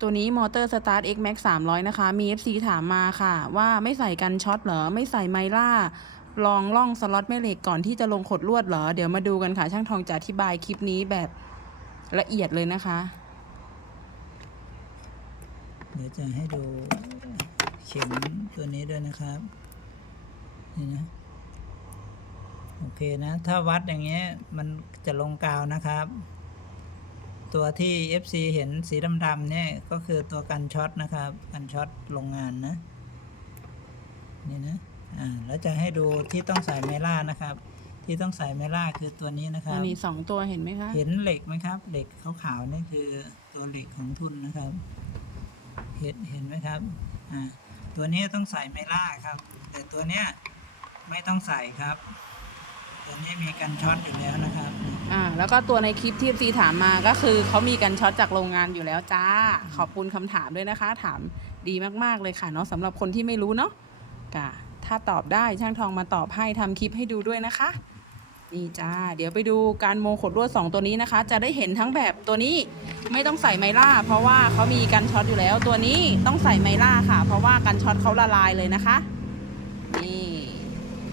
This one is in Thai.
ตัวนี้มอเตอร์สตาร์ท X Max 300 นะคะ มี FC ถามมาค่ะ ว่าไม่ใส่กันช็อตเหรอ ไม่ใส่ไมล่า ลองล่องสล็อตแม่เหล็กก่อนที่จะลงขดลวดเหรอ เดี๋ยวมาดูกันค่ะ ช่างทองจะอธิบายคลิปนี้แบบละเอียดเลยนะคะ เดี๋ยวจะให้ดูเข็มตัวนี้ด้วยนะครับ นี่นะ โอเคนะ ถ้าวัดอย่างเงี้ย มันจะลงกาวนะครับ ตัวที่ FC เห็นสีดำๆเนี่ยก็คือตัวกันช็อตนะครับ กันช็อตโรงงานนะ นี่นะ อ่า แล้วจะให้ดูที่ต้องใส่เมล่านะครับ ที่ต้องใส่เมล่าคือตัวนี้นะครัอับ นนี้สองตัวเห็นไหมคะ เห็นเหล็กไหมครับ เหล็กขาวๆนี่คือตัวเหล็กของทุนนะครับ เห็นเห็นไหมครับ อ่า ตัวนี้ต้องใส่ไมล่าครับ แต่ตัวเนี้ยไม่ต้องใส่ครับ ตัวนี้มีกันช็อตอยู่แล้วนะครับอ่าแล้วก็ตัวในคลิปที่ FC ถามมาก็คือเขามีกันช็อตจากโรงงานอยู่แล้วจ้า ขอบคุณคำถามด้วยนะคะ ถามดีมากๆเลยค่ะเนาะสำหรับคนที่ไม่รู้เนาะกะถ้าตอบได้ช่างทองมาตอบให้ทำคลิปให้ดูด้วยนะคะนี่จ้า เดี๋ยวไปดูการโมขดลวด2 ตัวนี้นะคะ จะได้เห็นทั้งแบบตัวนี้ไม่ต้องใส่ไมล่า เพราะว่าเขามีกันช็อตอยู่แล้ว ตัวนี้ต้องใส่ไมล่าค่ะ เพราะว่ากันช็อตเขาละลายเลยนะคะ นี่